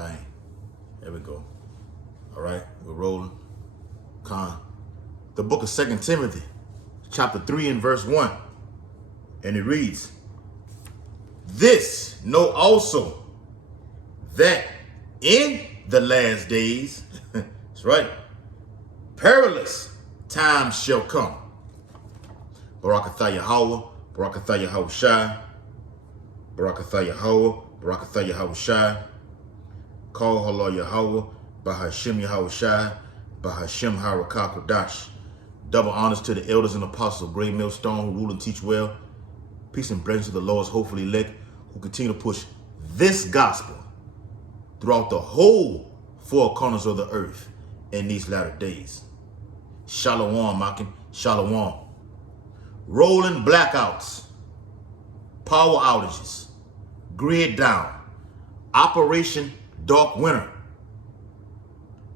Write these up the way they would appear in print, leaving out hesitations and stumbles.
Bang. There we go. All right, we're rolling. The book of 2 Timothy, chapter 3 and verse 1. And it reads, "This know also, that in the last days," that's right, "perilous times shall come." Barakatha Yahweh, Barakatha Yahweh Shai, Barakatha Yahweh, Barakatha Yahweh Shai, Call Halal Yahweh, Bahashem Yahweh Shai, Bahashem Harakah Kodash. Double honors to the elders and apostles of Great Millstone who rule and teach well. Peace and blessings to the Lord's hopefully elect who continue to push this gospel throughout the whole four corners of the earth in these latter days. Shalom, Makin. Shalom. Rolling blackouts, power outages, grid down, Operation Dark Winter.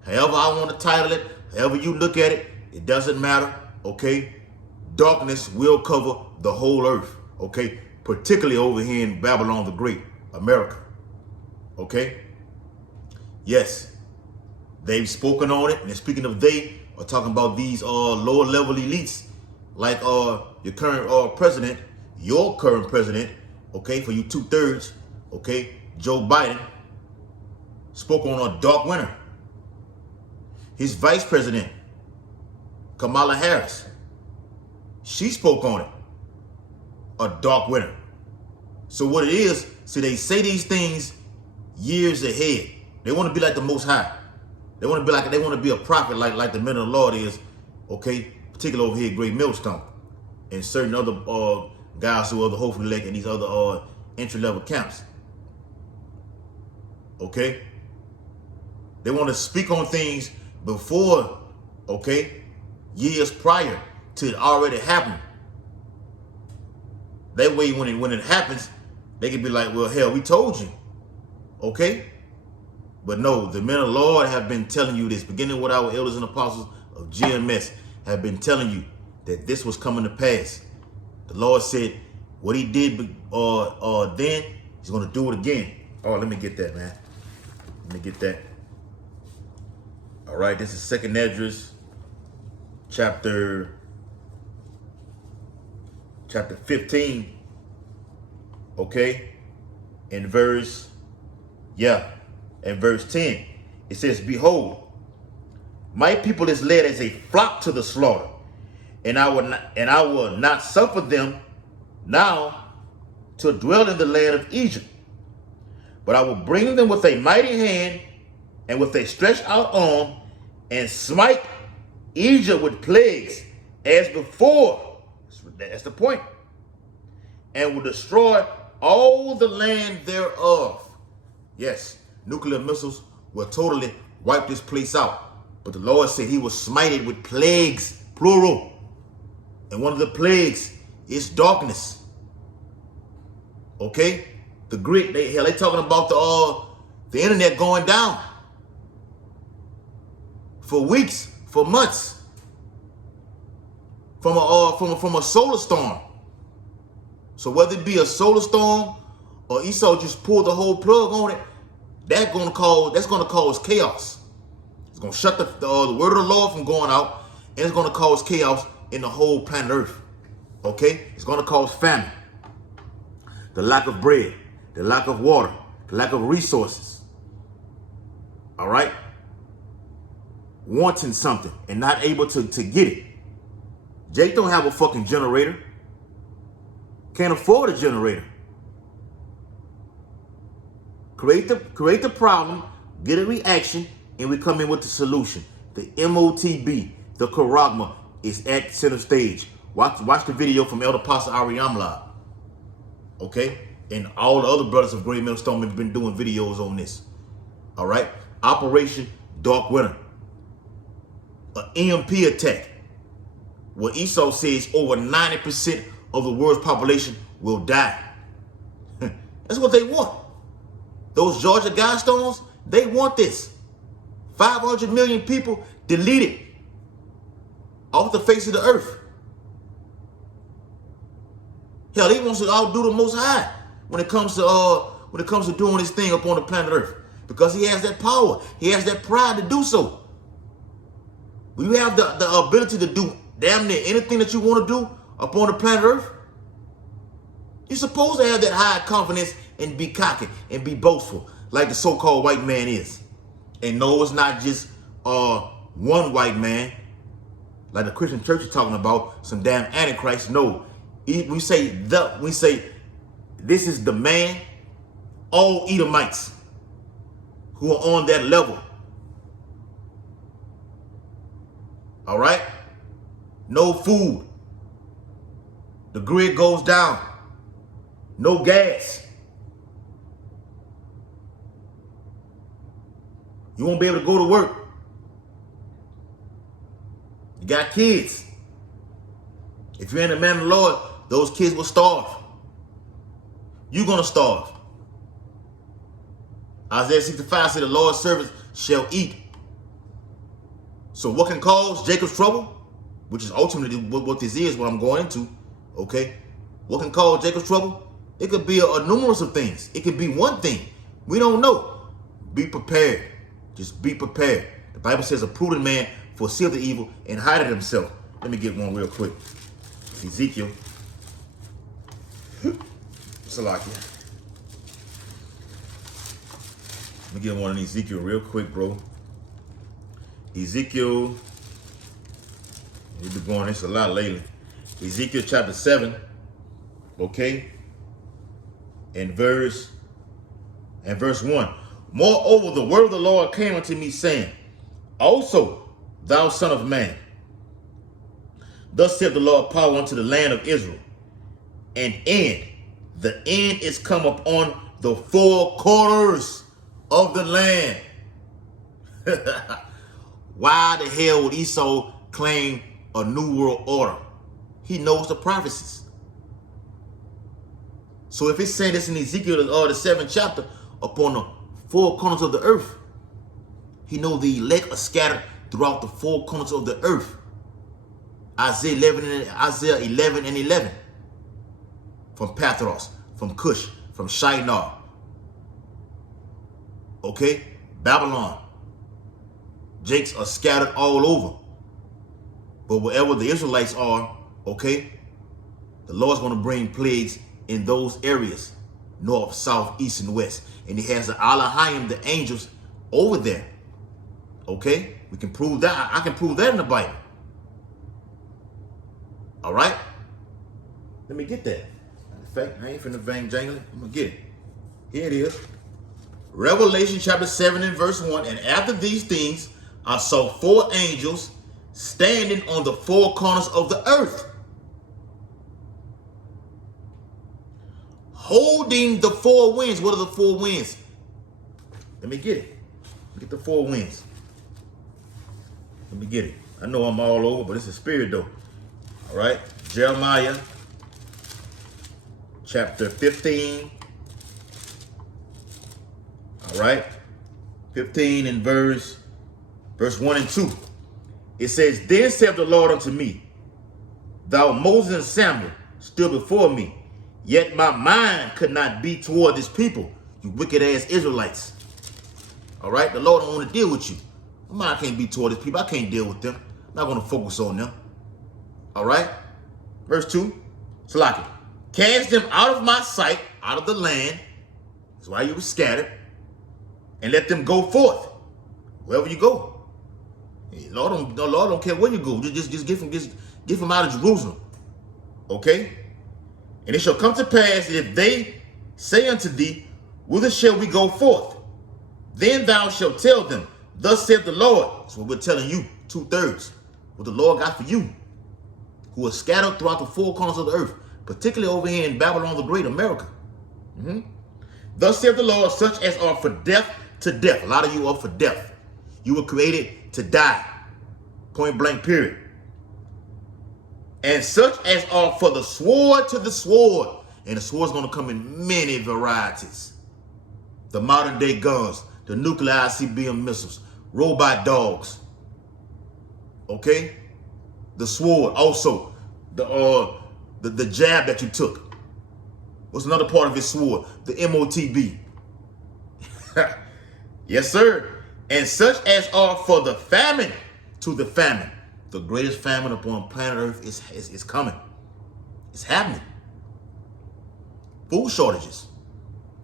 However I want to title it, however you look at it, it doesn't matter, okay? Darkness will cover the whole earth, okay? Particularly over here in Babylon the Great, America, okay? Yes, they've spoken on it, and speaking of they, are talking about these lower level elites, like your current president, okay, for you 2/3, okay, Joe Biden, spoke on a dark winter. His vice president, Kamala Harris, she spoke on it, a dark winter. So what it is, see, they say these things years ahead. They want to be like the Most High. They want to be a prophet like the men of the Lord is, okay, particularly over here at Great Millstone, and certain other guys who are the hopefully elect in these other entry-level camps. Okay? They want to speak on things before, okay, years prior to it already happening. That way, when it happens, they can be like, well, hell, we told you. Okay? But no, the men of the Lord have been telling you this, beginning with our elders and apostles of GMS, have been telling you that this was coming to pass. The Lord said what he did then, he's going to do it again. Oh, let me get that, man. Let me get that. All right, this is 2nd Esdras, chapter 15, okay, in verse 10. It says, "Behold, my people is led as a flock to the slaughter, and I will not suffer them now to dwell in the land of Egypt. But I will bring them with a mighty hand and with a stretched out arm, and smite Egypt with plagues as before." That's the point. "And will destroy all the land thereof." Yes, nuclear missiles will totally wipe this place out. But the Lord said he will smite it with plagues, plural. And one of the plagues is darkness. Okay? The grid, they talking about the internet going down for weeks, for months, from a solar storm. So whether it be a solar storm or Esau just pulled the whole plug on it, that's gonna cause chaos. It's gonna shut the word of the Lord from going out, and it's gonna cause chaos in the whole planet Earth. Okay? It's gonna cause famine, the lack of bread, the lack of water, the lack of resources. All right? Wanting something and not able to get it. Jake don't have a fucking generator. Can't afford a generator. Create the problem, get a reaction, and we come in with the solution. The MOTB, the Charagma, is at center stage. Watch the video from Elder Pastor Ari Amla. Okay? And all the other brothers of Great Millstone have been doing videos on this. All right? Operation Dark Winter. An EMP attack. Where Esau says over 90% of the world's population will die. That's what they want. Those Georgia Guidestones, they want this. 500 million people deleted off the face of the earth. Hell, he wants to outdo the Most High when it comes to doing this thing up on the planet Earth. because he has that power. He has that pride to do so. When you have the ability to do damn near anything that you want to do upon the planet Earth, you're supposed to have that high confidence and be cocky and be boastful like the so-called white man is. And no, it's not just one white man like the Christian church is talking about, some damn antichrist. No, we say this is the man, all Edomites who are on that level. All right? No food. The grid goes down. No gas. You won't be able to go to work. You got kids. If you're in the man of the Lord, those kids will starve. You're going to starve. Isaiah 65 said the Lord's servants shall eat. So what can cause Jacob's trouble? Which is ultimately what this is, what I'm going into. Okay? What can cause Jacob's trouble? It could be a numerous of things. It could be one thing. We don't know. Be prepared. Just be prepared. The Bible says a prudent man foreseeth the evil and hideth himself. Let me get one real quick. Ezekiel. Salakia. Let me get one in Ezekiel real quick, bro. Ezekiel. We've been going this a lot lately. Ezekiel chapter 7. Okay. And verse 1. Moreover, the word of the Lord came unto me, saying, also, thou son of man, thus saith the Lord power unto the land of Israel, and the end is come upon the four corners of the land. Why the hell would Esau claim a new world order? He knows the prophecies. So if it's saying this in Ezekiel, the 7th chapter, upon the four corners of the earth, he knows the elect are scattered throughout the four corners of the earth. Isaiah 11 and 11. From Pathros, from Cush, from Shinar. Okay? Babylon. Jakes are scattered all over. But wherever the Israelites are, okay, the Lord's going to bring plagues in those areas. North, south, east, and west. And he has the Elohim, the angels, over there. Okay? We can prove that. I can prove that in the Bible. All right? Let me get that. In fact, I ain't finna bang jangle it. I'm gonna get it. Here it is. Revelation chapter 7 and verse 1. And after these things, I saw four angels standing on the four corners of the earth, holding the four winds. What are the four winds? Let me get it. Get the four winds. Let me get it. I know I'm all over, but it's a spirit though. All right. Jeremiah chapter 15. All right. 15 and verse 1 and 2. It says, then saith the Lord unto me, thou Moses and Samuel stood before me, yet my mind could not be toward this people, you wicked ass Israelites. All right. The Lord don't want to deal with you. My mind can't be toward this people. I can't deal with them. I'm not going to focus on them. All right. Verse 2. Salaki. Cast them out of my sight, out of the land. That's why you were scattered. And let them go forth. Wherever you go. Lord don't care where you go. Just get them out of Jerusalem. Okay? And it shall come to pass, if they say unto thee, whither shall we go forth? Then thou shalt tell them, thus saith the Lord. That's what we're telling you, 2/3. What the Lord got for you, who are scattered throughout the four corners of the earth, particularly over here in Babylon the Great, America. Thus saith the Lord, such as are for death to death. A lot of you are for death. You were created to die. Point blank, period. And such as are for the sword to the sword. And the sword's going to come in many varieties. The modern day guns, the nuclear ICBM missiles, robot dogs. Okay? The sword, also the jab that you took. What's another part of his sword? The MOTB. Yes, sir. And such as are for the famine, to the famine. The greatest famine upon planet Earth is coming. It's happening. Food shortages.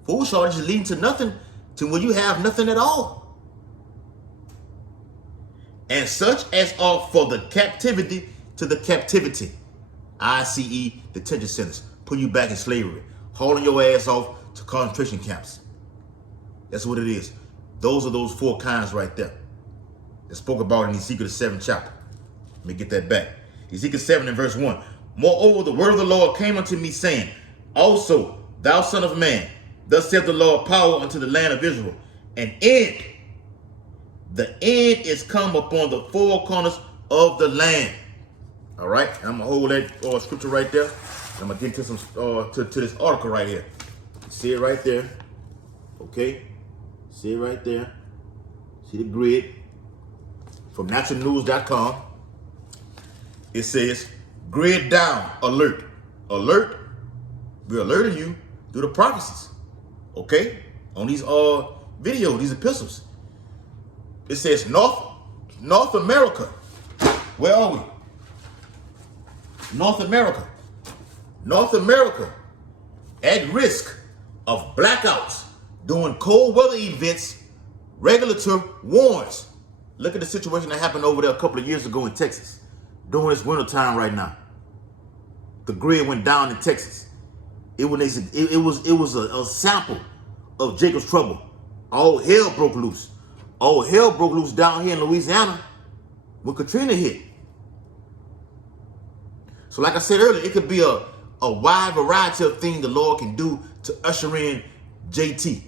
Food shortages leading to nothing, to where you have nothing at all. And such as are for the captivity, to the captivity. ICE detention centers. Put you back in slavery. Hauling your ass off to concentration camps. That's what it is. Those are those 4 kinds right there. That spoke about in Ezekiel the 7th chapter. Let me get that back. Ezekiel 7 and verse 1. Moreover, the word of the Lord came unto me, saying, Also, thou son of man, thus saith the Lord, power unto the land of Israel. An end. The end is come upon the 4 corners of the land. All right, I'm gonna hold that scripture right there. I'm gonna get to some to this article right here. See it right there. Okay, see it right there. See the grid from naturalnews.com. It says, grid down, alert. Alert, we're alerting you through the prophecies. Okay, on these videos, these epistles. It says North America. Where are we? North America. North America at risk of blackouts during cold weather events. Regulator warns. Look at the situation that happened over there a couple of years ago in Texas. During this winter time right now. The grid went down in Texas. It was a sample of Jacob's trouble. All hell broke loose. All hell broke loose down here in Louisiana when Katrina hit. So like I said earlier, it could be a wide variety of things the Lord can do to usher in JT.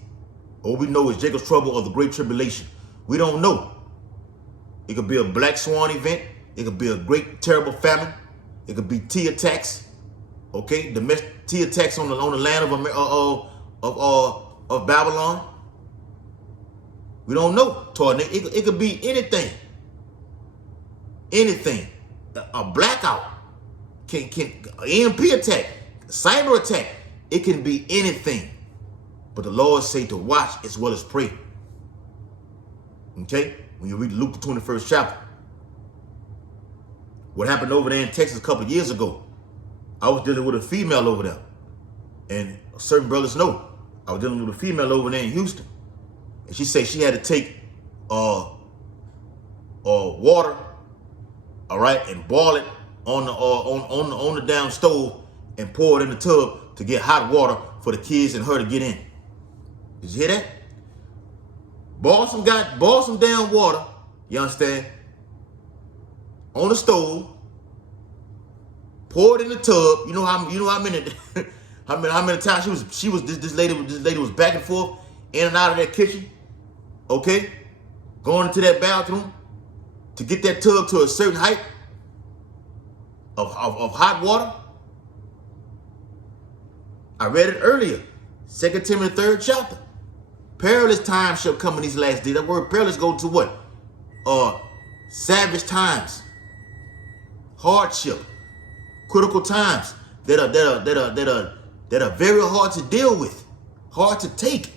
All we know is Jacob's trouble or the Great Tribulation. We don't know. It could be a black swan event. It could be a great terrible famine. It could be tea attacks. Okay, domestic tea attacks on the land of Babylon. We don't know. Tornado. It could be anything. Anything. A blackout. Can EMP attack, cyber attack. It can be anything. But the Lord say to watch as well as pray. Okay? When you read Luke the 21st chapter. What happened over there in Texas a couple of years ago. I was dealing with a female over there. And certain brothers know. I was dealing with a female over there in Houston. And she said she had to take water, all right, and boil it on the damn stove and pour it in the tub to get hot water for the kids and her to get in. Did you hear that? Boil some damn water, you understand? On the stove, pour it in the tub. You know how many how many times this lady was back and forth in and out of that kitchen, okay? Going into that bathroom to get that tub to a certain height of hot water. I read it earlier. 2 Timothy 3rd chapter. Perilous times shall come in these last days. That word perilous goes to what? Savage times. Hardship. Critical times that are very hard to deal with. Hard to take.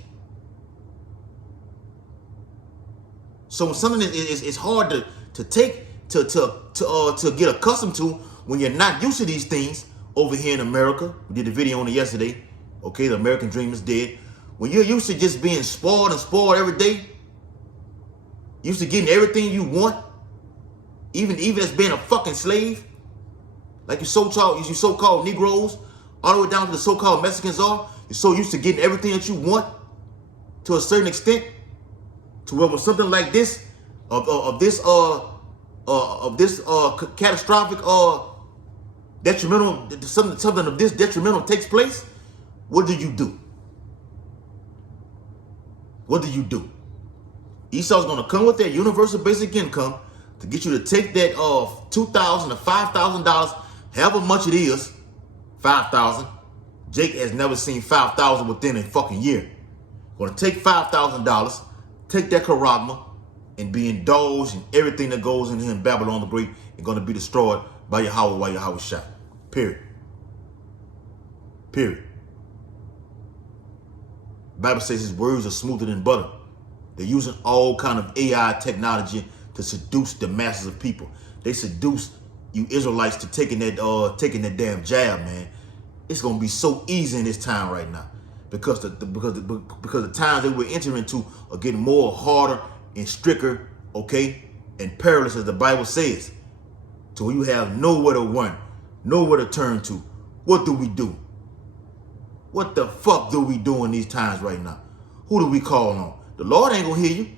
So when something is hard to take, to get accustomed to, when you're not used to these things over here in America. We did a video on it yesterday. Okay, the American dream is dead. When you're used to just being spoiled every day, used to getting everything you want, even as being a fucking slave, like you so-called Negroes, all the way down to the so-called Mexicans are, you're so used to getting everything that you want to a certain extent, to where with something like this, of this catastrophic detrimental, something of this detrimental takes place, what do you do? What do you do? Esau's going to come with that universal basic income to get you to take that $2,000 to $5,000, however much it is, $5,000. Jake has never seen $5,000 within a fucking year. Going to take $5,000, take that charagma, and be indulged in everything that goes in here in Babylon the Great, and going to be destroyed by Yahweh while Yahweh shot. Period. Period. The Bible says his words are smoother than butter. They're using all kind of AI technology to seduce the masses of people. They seduce you Israelites to taking that damn jab, man. It's gonna be so easy in this time right now because the times that we're entering into are getting more harder and stricter, okay, and perilous, as the Bible says. So you have nowhere to run, nowhere to turn to. What do we do? What the fuck do we do in these times right now? Who do we call on? The Lord ain't gonna hear you.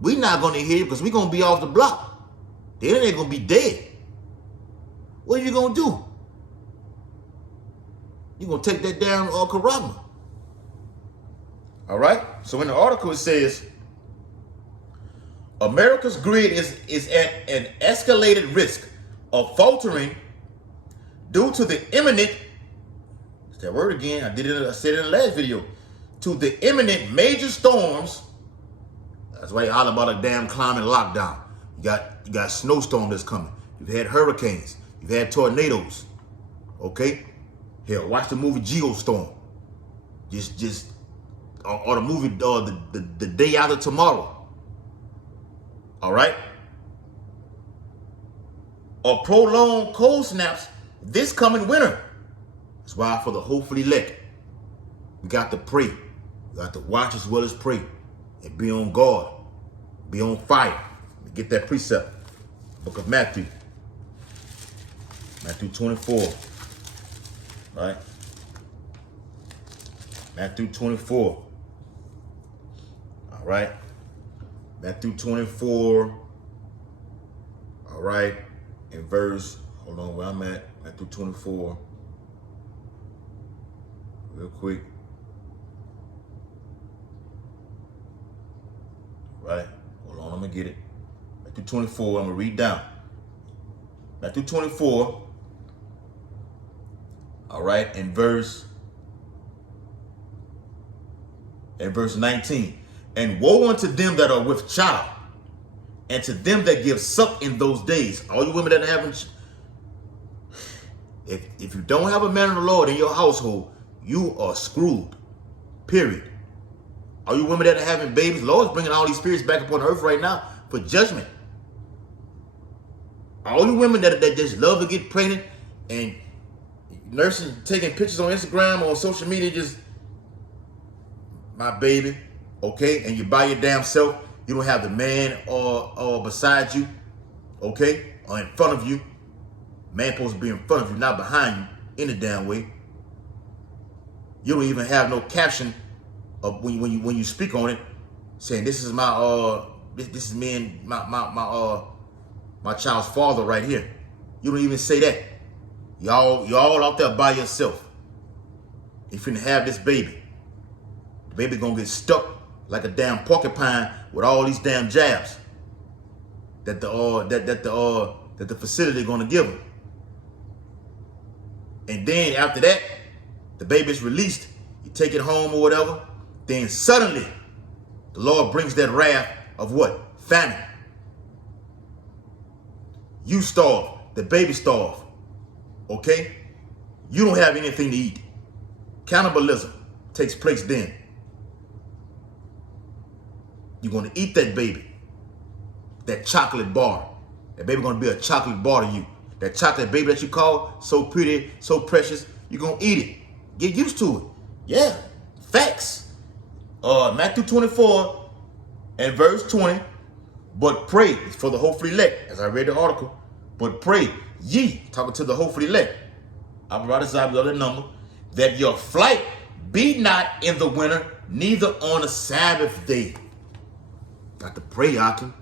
We not gonna hear you because we gonna be off the block. The internet gonna be dead. What are you gonna do? You gonna take that down Karama. All right? So in the article it says, America's grid is at an escalated risk of faltering due to the imminent, it's that word again, I said it in the last video, to the imminent major storms. That's why you holler about a damn climate lockdown. You got snowstorm that's coming. You've had hurricanes. You've had tornadoes. Okay? Hell, watch the movie Geostorm. Or the movie the Day After Tomorrow. All right? Or prolonged cold snaps this coming winter. That's why for the hopefully elect, we got to pray. We got to watch as well as pray. And be on guard. Be on fire. Get that precept. Book of Matthew. Matthew 24. Right? Matthew 24. All right? Matthew 24. All right? In verse, hold on where I'm at. Matthew 24. Real quick. Right? Hold on, I'm going to get it. Matthew 24, I'm going to read down. Matthew 24. All right, in verse 19. And woe unto them that are with child, and to them that give suck in those days. All you women that haven't, if you don't have a man of the Lord in your household, you are screwed. Period. All you women that are having babies, the Lord's bringing all these spirits back upon earth right now for judgment. All you women that just love to get pregnant and nursing, taking pictures on Instagram or on social media, just my baby, okay? And you by your damn self. You don't have the man or beside you, okay? Or in front of you. Man supposed to be in front of you, not behind you, any damn way. You don't even have no caption of when you speak on it, saying this is my this is me and my child's father right here. You don't even say that. Y'all out there by yourself. If you finna have this baby, the baby gonna get stuck like a damn porcupine with all these damn jabs that the facility gonna give him. And then after that, the baby's released. You take it home or whatever. Then suddenly, the Lord brings that wrath of what? Famine. You starve. The baby starve. Okay? You don't have anything to eat. Cannibalism takes place then. You're going to eat that baby. That chocolate bar. That baby going to be a chocolate bar to you. That chocolate baby that you call so pretty, so precious, you're going to eat it. Get used to it. Yeah. Facts. Matthew 24 and verse 20. But pray, it's for the hopefully elect, as I read the article. But pray, ye, talking to the hopefully elect, I'm right aside the other number, that your flight be not in the winter, neither on a Sabbath day. Got to pray, Akim.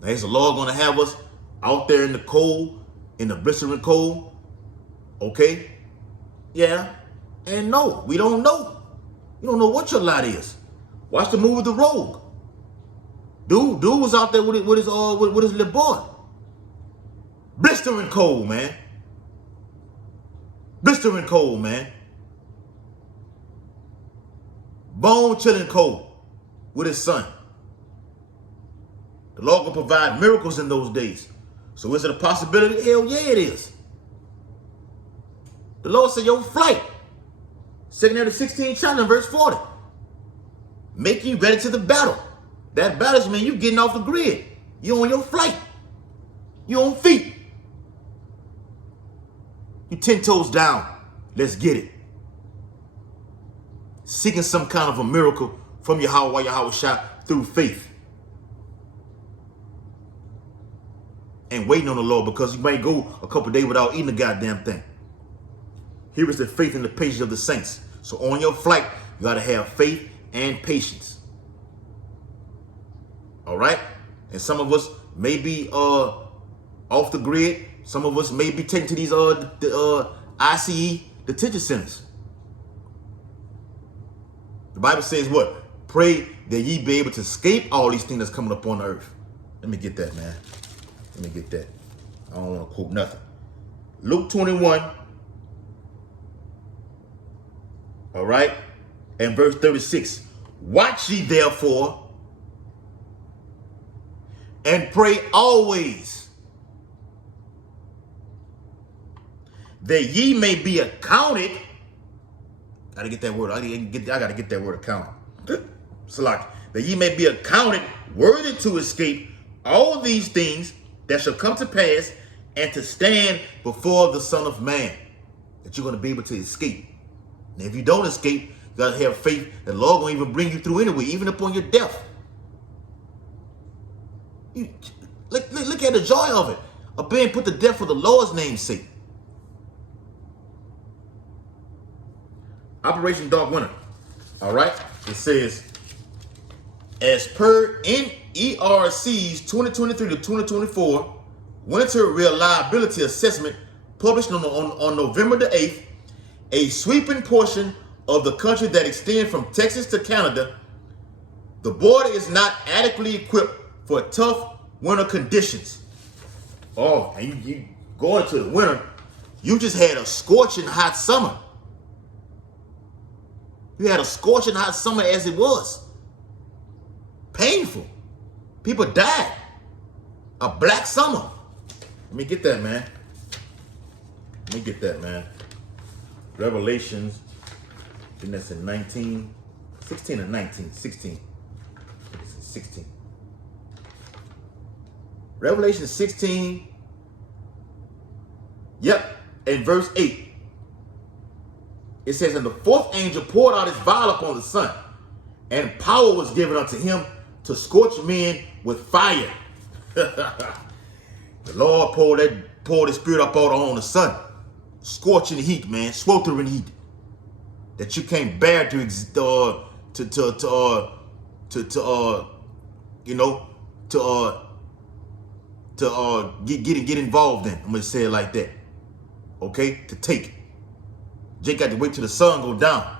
Now, is the Lord going to have us out there in the cold, in the blistering cold? Okay? Yeah. And no, we don't know. You don't know what your lot is. Watch the movie The Rogue. Dude was out there with his little boy. Blistering cold, man. Blistering cold, man. Bone chilling cold with his son. The Lord will provide miracles in those days. So is it a possibility? Hell yeah, it is. The Lord said your flight. 2 Samuel 16 chapter verse 40. make you ready to the battle. That battle means you getting off the grid. You on your flight. You on feet. You 10 toes down. Let's get it. Seeking some kind of a miracle from Yahweh Shah through faith. And waiting on the Lord, because you might go a couple days without eating a goddamn thing. Here is the faith and the patience of the saints. So on your flight, you got to have faith and patience. All right? And some of us may be off the grid. Some of us may be taken to these ICE detention centers. The Bible says what? Pray that ye be able to escape all these things that's coming up on the earth. Let me get that, man. Let me get that. I don't want to quote nothing. Luke 21. All right? And verse 36. Watch ye therefore and pray always, that ye may be accounted. Gotta get that word. I gotta get that word accounted. Salaki. That ye may be accounted worthy to escape all these things that shall come to pass, and to stand before the Son of Man. That you're gonna be able to escape. And if you don't escape, you gotta have faith that the Lord won't even bring you through anyway, even upon your death. Look at the joy of it, of being put to death for the Lord's name's sake. Operation Dark Winter. All right. It says, as per NERC's 2023 to 2024 Winter Reliability Assessment published on November the 8th, a sweeping portion of the country that extends from Texas to Canada, the border is not adequately equipped for tough winter conditions. Oh, and you going into the winter, you just had a scorching hot summer. You had a scorching hot summer as it was. Painful. People died. A black summer. Let me get that, man. Let me get that, man. Revelations. And that's in 19, 16 or 19, 16. It's in 16. Revelation 16. Yep. In verse 8. It says, and the fourth angel poured out his vial upon the sun, and power was given unto him to scorch men with fire. The Lord poured his spirit up out on the sun. Scorching heat, man, sweltering heat. That you can't bear to get involved in. I'm gonna say it like that. Okay? To take. Jake got to wait till the sun go down,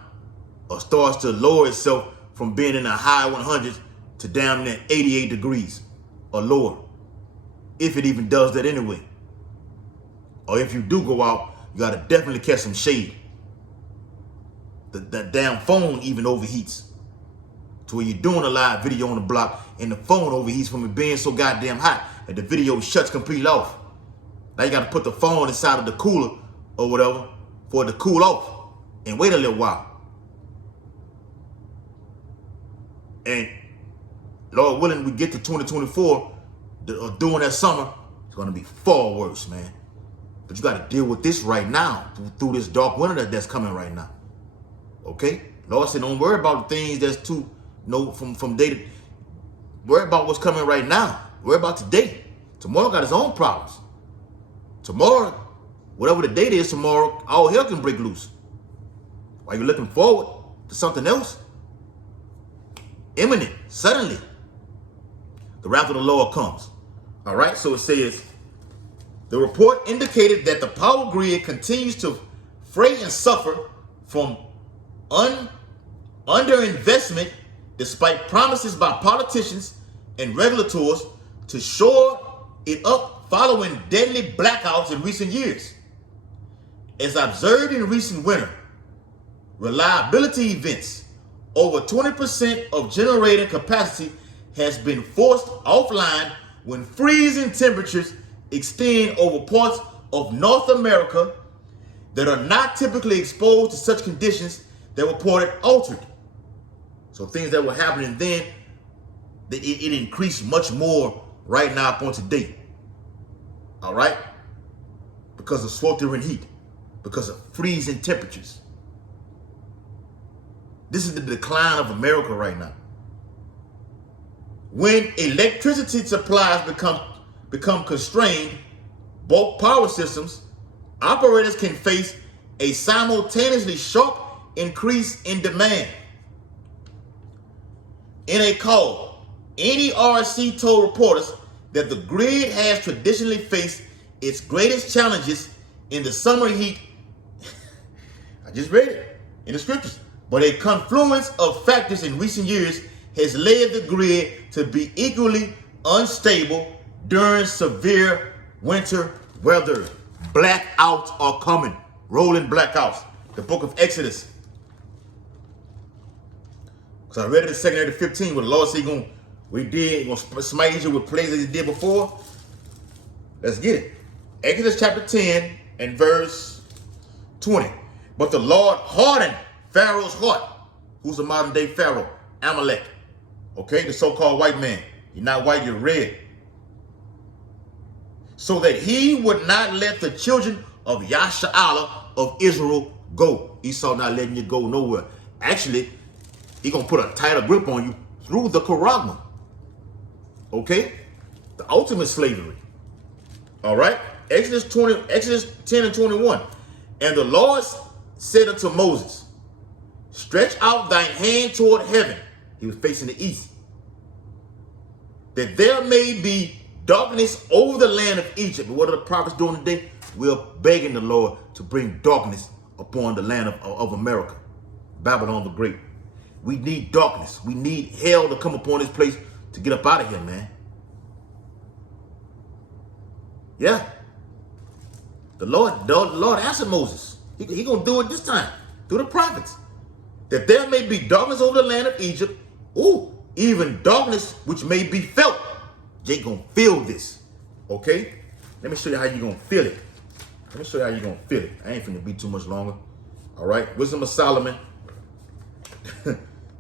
or starts to lower itself from being in the high 100s to down there 88 degrees or lower, if it even does that anyway. Or if you do go out, you got to definitely catch some shade. That damn phone even overheats to where you're doing a live video on the block and the phone overheats from it being so goddamn hot that the video shuts completely off. Now you got to put the phone inside of the cooler or whatever for it to cool off and wait a little while. And Lord willing, we get to 2024, during that summer, it's going to be far worse, man. But you got to deal with this right now, through this dark winter that's coming right now. Okay? Lord said, don't worry about the things that's too, from day to, worry about what's coming right now. Worry about today. Tomorrow got its own problems. Tomorrow, whatever the date is tomorrow, all hell can break loose. While you're looking forward to something else, imminent, suddenly, the wrath of the Lord comes. All right, so it says, the report indicated that the power grid continues to fray and suffer from underinvestment despite promises by politicians and regulators to shore it up following deadly blackouts in recent years. As observed in recent winter reliability events, over 20% of generating capacity has been forced offline when freezing temperatures extend over parts of North America that are not typically exposed to such conditions that reported altered. So things that were happening then, it increased much more right now upon today. All right? Because of sweltering heat, because of freezing temperatures. This is the decline of America right now. When electricity supplies become constrained, both power systems, operators can face a simultaneously sharp increase in demand. In a call, NERC told reporters that the grid has traditionally faced its greatest challenges in the summer heat. I just read it in the scriptures. But a confluence of factors in recent years has led the grid to be equally unstable during severe winter weather. Blackouts are coming. Rolling blackouts. The book of Exodus. Because I read it in 2 Kings 15 where the Lord said He's going to smite you with plagues as he did before. Let's get it. Exodus chapter 10 and verse 20. But the Lord hardened Pharaoh's heart. Who's the modern day Pharaoh? Amalek. Okay, the so-called white man. You're not white, you're red. So that he would not let the children of Yasha'Allah of Israel go. Esau not letting you go nowhere. Actually, he's going to put a tighter grip on you through the Charagma. Okay? The ultimate slavery. All right? Exodus 10 and 21. And the Lord said unto Moses, stretch out thine hand toward heaven. He was facing the east. That there may be darkness over the land of Egypt. And what are the prophets doing today? We're begging the Lord to bring darkness upon the land of America. Babylon the Great. We need darkness. We need hell to come upon this place to get up out of here, man. Yeah. The Lord answered Moses. He gonna do it this time through the prophets. That there may be darkness over the land of Egypt. Ooh, even darkness which may be felt. Jake gonna feel this. Okay? Let me show you how you gonna feel it. Let me show you how you gonna feel it. I ain't finna be too much longer. All right? Wisdom of Solomon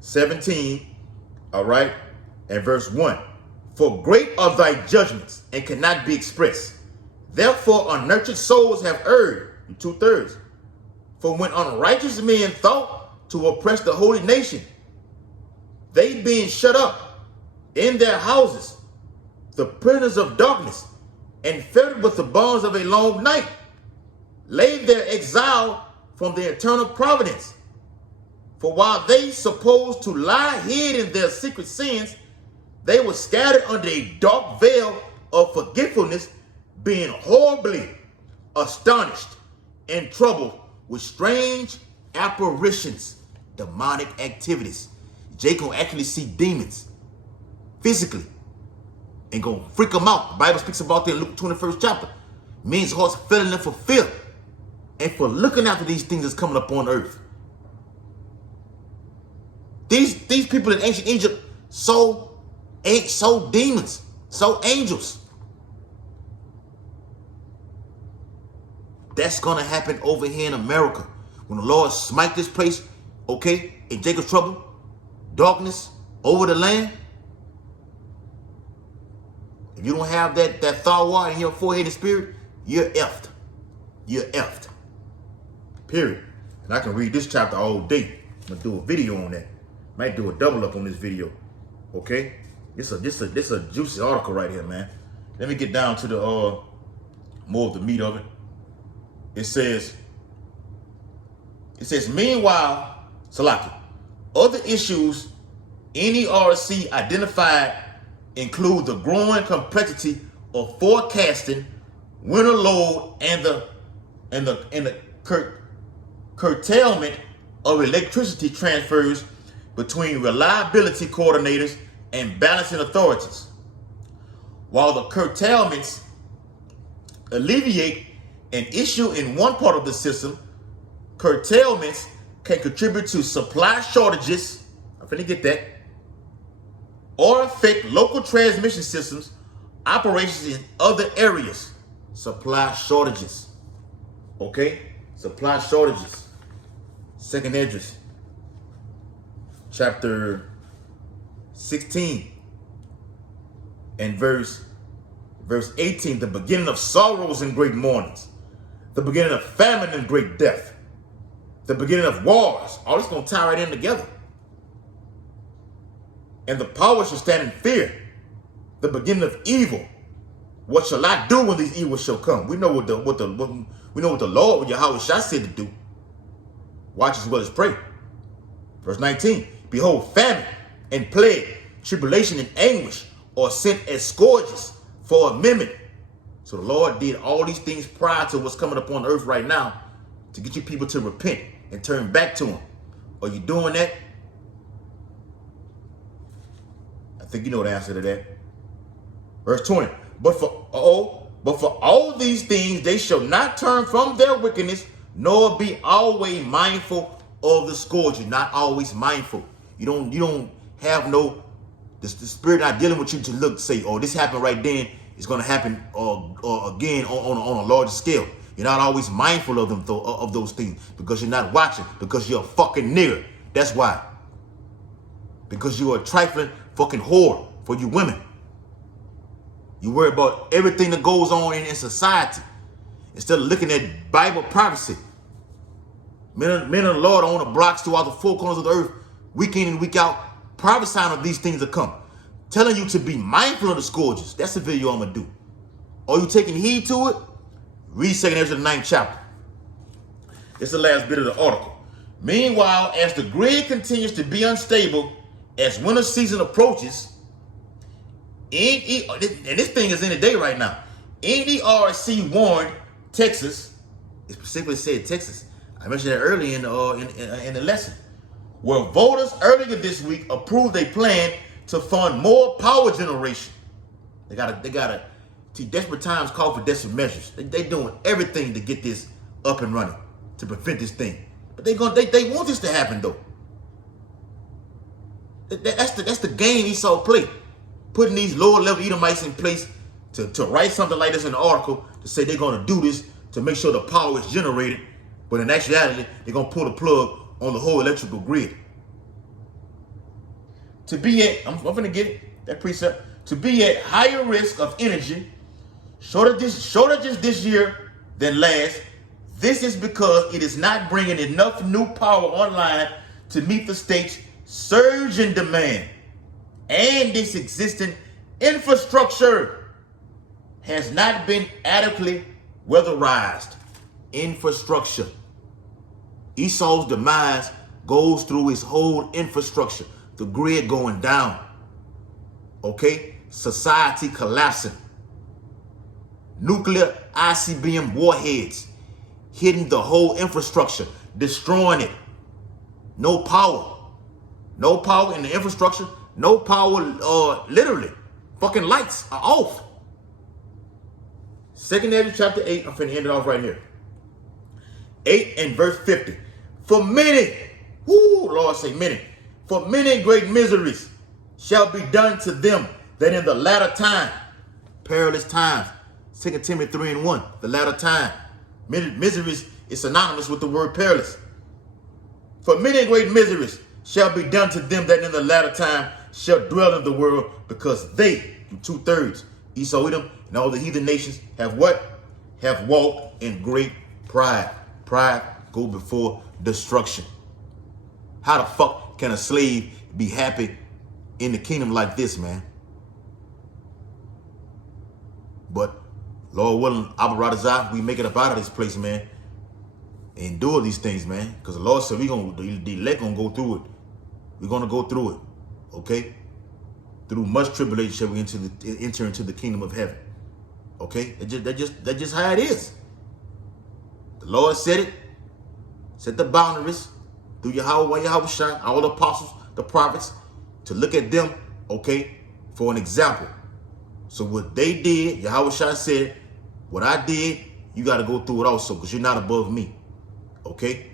17, all right, and verse 1. For great are thy judgments and cannot be expressed. Therefore unnurtured souls have erred, 2/3. For when unrighteous men thought to oppress the holy nation, they being shut up in their houses, the prisoners of darkness, and fettered with the bonds of a long night, laid their exile from the eternal providence. For while they supposed to lie hid in their secret sins, they were scattered under a dark veil of forgetfulness, being horribly astonished and troubled with strange apparitions, demonic activities. Jake gonna actually see demons physically and gonna freak them out. The Bible speaks about that in Luke 21st chapter. Men's hearts filling them for fear and for looking after these things that's coming up on earth. These people in ancient Egypt saw demons, saw angels. That's gonna happen over here in America. When the Lord smite this place, okay, in Jacob's trouble, darkness over the land. If you don't have that thawar in your forehead and spirit, you're effed. You're effed. Period. And I can read this chapter all day. I'm gonna do a video on that. Might do a double up on this video. Okay? This a juicy article right here, man. Let me get down to the more of the meat of it. It says, meanwhile, Salaki, other issues NERC identified include the growing complexity of forecasting, winter load, and the curtailment of electricity transfers between reliability coordinators and balancing authorities. While the curtailments alleviate an issue in one part of the system, curtailments can contribute to supply shortages, I'm finna get that, or affect local transmission systems, operations in other areas. Supply shortages. Okay? Supply shortages. Second address. chapter 16 and verse 18, the beginning of sorrows and great mournings, the beginning of famine and great death, the beginning of wars. All this going to tie right in together. And the power shall stand in fear, the beginning of evil. What shall I do when these evils shall come? We know what the Lord, what Yahweh Shah said to do. Watch as well as pray. Verse 19, behold, famine and plague, tribulation and anguish are sent as scourges for a minute. So the Lord did all these things prior to what's coming upon the earth right now to get you people to repent and turn back to him. Are you doing that? I think you know the answer to that. Verse 20, but for all these things they shall not turn from their wickedness, nor be always mindful of the scourge. You're not always mindful. You don't have no, the spirit not dealing with you to look, say, oh, this happened right then, it's going to happen again on a larger scale. You're not always mindful of them, of those things, because you're not watching, because you're a fucking nigger. That's why. Because you're a trifling fucking whore for you women. You worry about everything that goes on in society instead of looking at Bible prophecy. Men of the Lord on the blocks throughout the four corners of the earth, week in and week out, prophesying of these things that come. Telling you to be mindful of the scourges. That's the video I'm going to do. Are you taking heed to it? Read 2 Ezra the 9th chapter. It's the last bit of the article. Meanwhile, as the grid continues to be unstable, as winter season approaches, and this thing is in the day right now, NERC warned Texas, it specifically said Texas, I mentioned that earlier in the lesson, where voters earlier this week approved a plan to fund more power generation. They gotta see, desperate times call for desperate measures. They doing everything to get this up and running, to prevent this thing. But they want this to happen though. That's the game Esau play. Putting these lower level Edomites in place to write something like this in the article to say they're gonna do this to make sure the power is generated, but in actuality, they're gonna pull the plug on the whole electrical grid. To be at, I'm gonna get it, that precept, to be at higher risk of energy, shortages this year than last. This is because it is not bringing enough new power online to meet the state's surge in demand. And this existing infrastructure has not been adequately weatherized. Infrastructure. Esau's demise goes through his whole infrastructure. The grid going down. Okay? Society collapsing. Nuclear ICBM warheads hitting the whole infrastructure, destroying it. No power. No power in the infrastructure. No power, literally. Fucking lights are off. 2 Ezra chapter 8, I'm finna end it off right here. 8 and verse 50. For many, Lord say many, for many great miseries shall be done to them that in the latter time, perilous times, 2 Timothy 3 and 1, the latter time. Miseries is synonymous with the word perilous. For many great miseries shall be done to them that in the latter time shall dwell in the world, because they, 2/3, Esau, Edom, and all the heathen nations have what? Have walked in great pride. Pride go before destruction. How the fuck can a slave be happy in the kingdom like this, man? But Lord willing, Abba Radazah, we make it up out of this place, man. Endure these things, man. Because the Lord said the elect gonna go through it. We're gonna go through it. Okay? Through much tribulation shall we enter into the kingdom of heaven. Okay? That's just how it is. The Lord said it. Set the boundaries through Yahweh Shai, all the apostles, the prophets, to look at them, okay, for an example. So what they did, Yahweh Shai said, what I did, you got to go through it also, because you're not above me. Okay?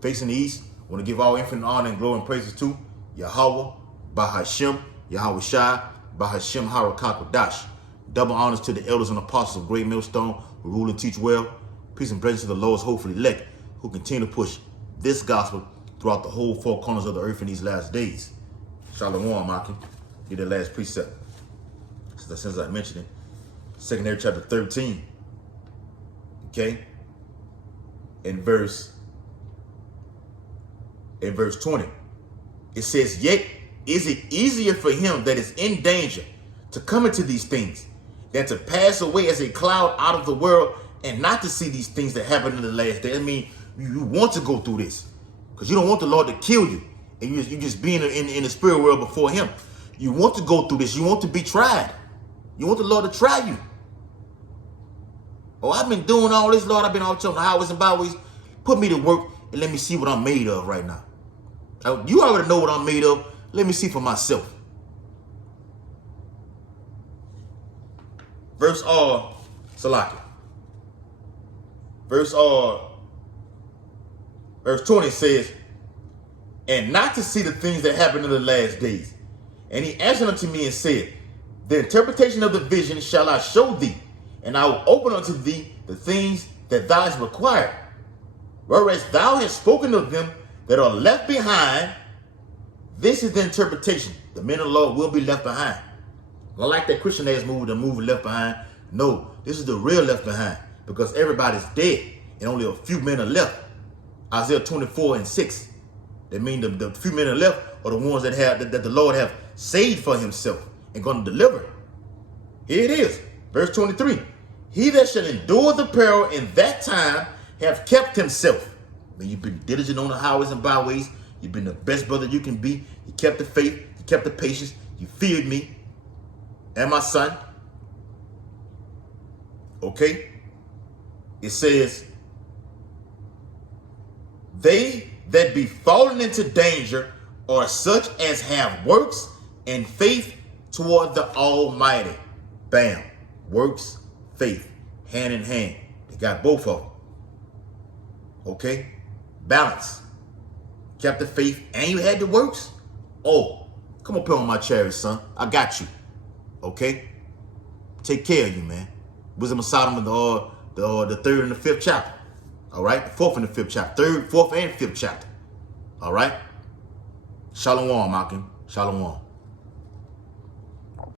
Facing the east, I want to give all infinite honor and glory and praises to Yahweh, Bahashem, Yahweh Shai, Bahashem Harakakadash. Double honors to the elders and apostles of Great Millstone who rule and teach well. Peace and blessings to the Lord's hopefully elect who continue to push this gospel throughout the whole four corners of the earth in these last days. Shalom, Maki. Get the last precept. Since I mentioned it. 2 Nephi chapter 13. Okay? In verse 20. It says, yet is it easier for him that is in danger to come into these things than to pass away as a cloud out of the world and not to see these things that happen in the last day. I mean, you want to go through this because you don't want the Lord to kill you. And you just being in the spirit world before him. You want to go through this. You want to be tried. You want the Lord to try you. Oh, I've been doing all this, Lord. I've been all on the highways and byways. Put me to work and let me see what I'm made of right now. You already know what I'm made of. Let me see for myself. Verse Salaki. Verse 20 says, and not to see the things that happen in the last days. And he answered unto me and said, the interpretation of the vision shall I show thee, and I will open unto thee the things that thou hast required. Whereas thou hast spoken of them that are left behind, this is the interpretation. The men of the Lord will be left behind. Not like that Christian ass movie, the movie Left Behind. No, this is the real left behind because everybody's dead and only a few men are left. Isaiah 24:6. That means the few men are left are the ones that the Lord have saved for himself and going to deliver. Here it is. Verse 23. He that shall endure the peril in that time have kept himself. I mean, you've been diligent on the highways and byways. You've been the best brother you can be. You kept the faith. You kept the patience. You feared me and my son. Okay? It says, they that be fallen into danger are such as have works and faith toward the Almighty. Bam. Works, faith, hand in hand. They got both of them. Okay? Balance. Kept the faith and you had the works. Oh, come up here on my chariot, son. I got you. Okay? Take care of you, man. Wisdom of Solomon, the third and the fifth chapter. All right? The fourth and the fifth chapter. Third, fourth, and fifth chapter. All right? Shalom, Malcolm. Shalom.